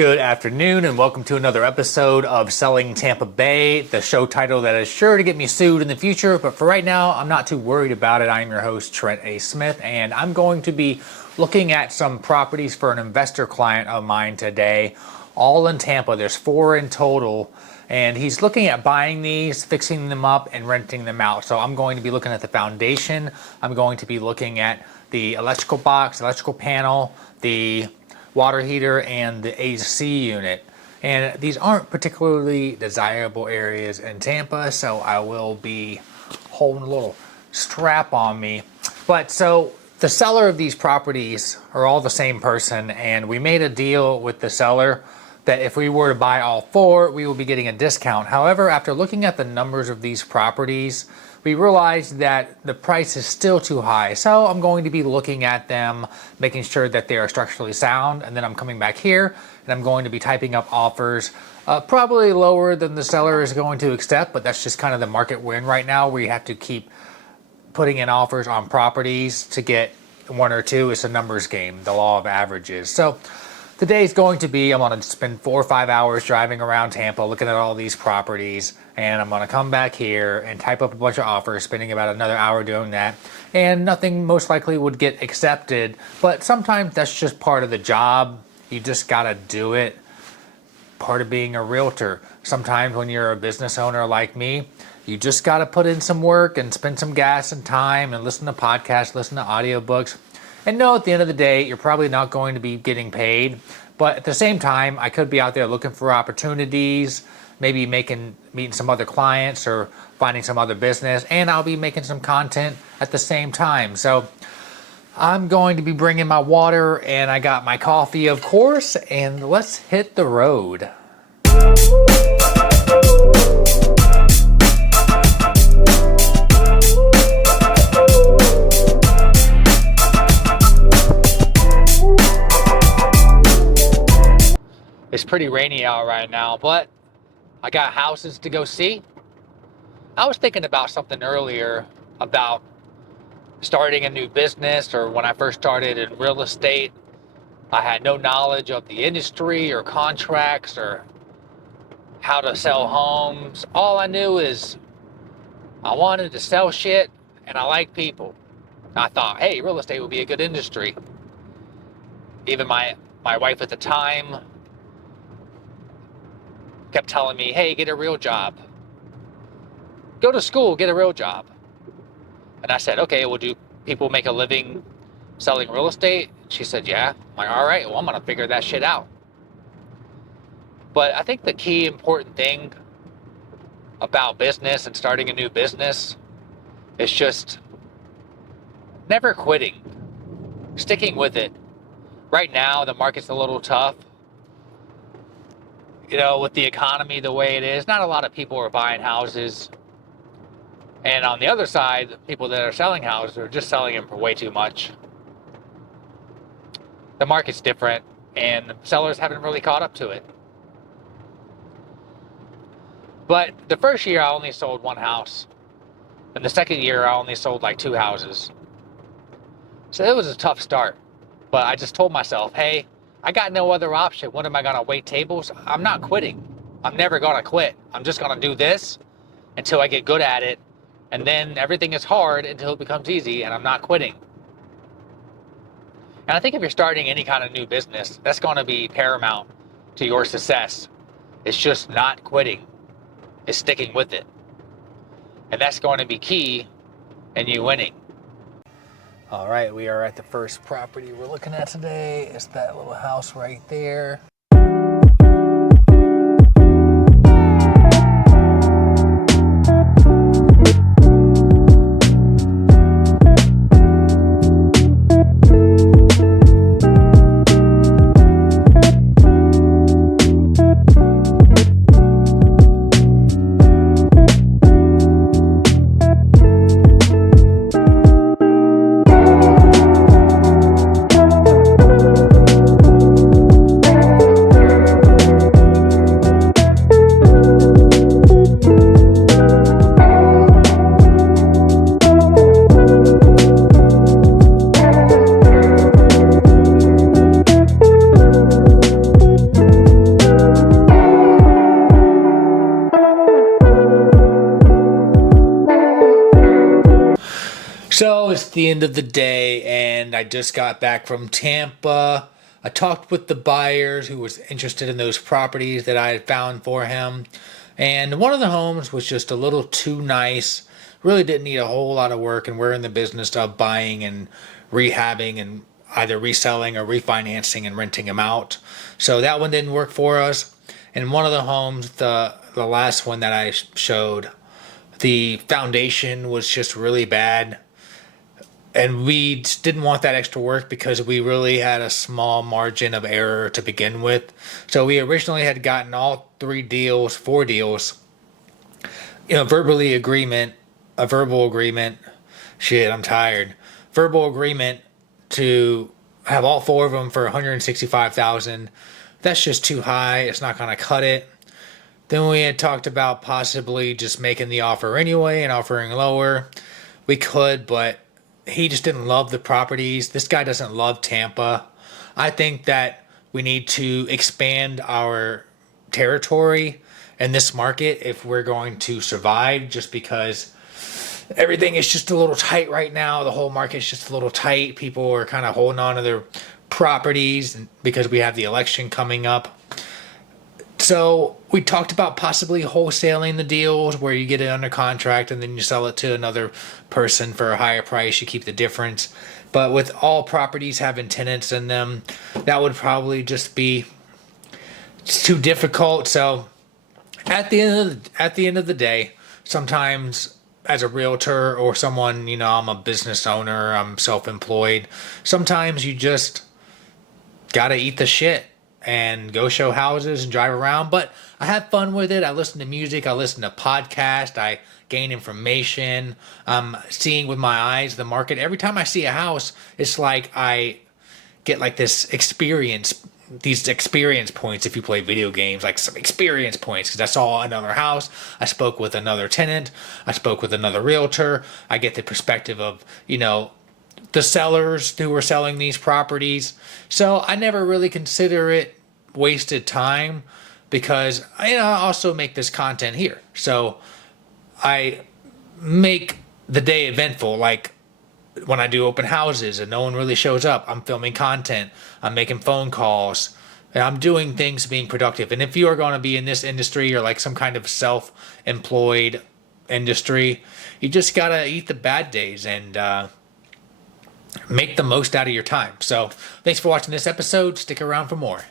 Good afternoon and welcome to another episode of Selling Tampa Bay, the show title that is sure to get me sued in the future, but for right now, I'm not too worried about it. I'm your host, Trent A. Smith, and I'm going to be looking at some properties for an investor client of mine today, all in Tampa. There's 4 in total, and he's looking at buying these, fixing them up, and renting them out. So I'm going to be looking at the foundation. I'm going to be looking at the electrical box, electrical panel, the water heater, and the AC unit. And these aren't particularly desirable areas in Tampa, so I will be holding a little strap on me. But so the seller of these properties are all the same person, and we made a deal with the seller that if we were to buy all 4, we will be getting a discount. However, after looking at the numbers of these properties, we realized that the price is still too high. So I'm going to be looking at them, making sure that they are structurally sound, and then I'm coming back here and I'm going to be typing up offers, probably lower than the seller is going to accept, but that's just kind of the market we're in right now, where you have to keep putting in offers on properties to get 1 or 2. It's a numbers game, the law of averages. So today is going to be, I'm going to spend 4 or 5 hours driving around Tampa looking at all these properties, and I'm going to come back here and type up a bunch of offers, spending about another hour doing that, and nothing most likely would get accepted, but sometimes that's just part of the job. You just got to do it. Part of being a realtor. Sometimes when you're a business owner like me, you just got to put in some work and spend some gas and time and listen to podcasts, listen to audiobooks. And no, at the end of the day, you're probably not going to be getting paid. But at the same time, I could be out there looking for opportunities, maybe meeting some other clients or finding some other business, and I'll be making some content at the same time. So I'm going to be bringing my water, and I got my coffee, of course, and let's hit the road. It's pretty rainy out right now, but I got houses to go see. I was thinking about something earlier about starting a new business, or when I first started in real estate, I had no knowledge of the industry or contracts or how to sell homes. All I knew is I wanted to sell shit and I like people. I thought, hey, real estate would be a good industry. Even my wife at the time kept telling me, hey, get a real job. Go to school, get a real job. And I said, okay, well, do people make a living selling real estate? She said, yeah. I'm like, all right, well, I'm going to figure that shit out. But I think the key important thing about business and starting a new business is just never quitting, sticking with it. Right now, the market's a little tough. You know, with the economy the way it is, not a lot of people are buying houses. And on the other side, people that are selling houses are just selling them for way too much. The market's different, and sellers haven't really caught up to it. But the first year, I only sold 1 house. And the second year, I only sold like 2 houses. So it was a tough start. But I just told myself, hey, I got no other option. What am I going to wait tables? I'm not quitting. I'm never going to quit. I'm just going to do this until I get good at it. And then everything is hard until it becomes easy, and I'm not quitting. And I think if you're starting any kind of new business, that's going to be paramount to your success. It's just not quitting. It's sticking with it. And that's going to be key in you winning. All right, we are at the first property we're looking at today. It's that little house right there. So it's the end of the day, and I just got back from Tampa. I talked with the buyers who was interested in those properties that I had found for him. And one of the homes was just a little too nice. Really didn't need a whole lot of work, and we're in the business of buying and rehabbing and either reselling or refinancing and renting them out. So that one didn't work for us. And one of the homes, the last one that I showed, the foundation was just really bad. And we just didn't want that extra work because we really had a small margin of error to begin with. So we originally had gotten all four deals, a verbal agreement. Shit, I'm tired. Verbal agreement to have all four of them for $165,000. That's just too high. It's not going to cut it. Then we had talked about possibly just making the offer anyway and offering lower. We could, but he just didn't love the properties. This guy doesn't love Tampa. I think that we need to expand our territory in this market if we're going to survive, just because everything is just a little tight right now. The whole market's just a little tight. People are kind of holding on to their properties because we have the election coming up. So we talked about possibly wholesaling the deals where you get it under contract and then you sell it to another person for a higher price. You keep the difference. But with all properties having tenants in them, that would probably just be too difficult. So at the end of the day, sometimes as a realtor or someone, I'm a business owner, I'm self-employed, sometimes you just gotta eat the shit and go show houses and drive around. But I have fun with it. I listen to music. I listen to podcasts. I gain information. I'm seeing with my eyes the market. Every time I see a house, it's like I get like these experience points. If you play video games, like some experience points, because I saw another house. I spoke with another tenant. I spoke with another realtor. I get the perspective of, the sellers who were selling these properties. So I never really consider it wasted time because I also make this content here. So I make the day eventful. Like when I do open houses and no one really shows up, I'm filming content. I'm making phone calls. And I'm doing things being productive. And if you are going to be in this industry or like some kind of self-employed industry, you just got to eat the bad days and make the most out of your time. So thanks for watching this episode. Stick around for more.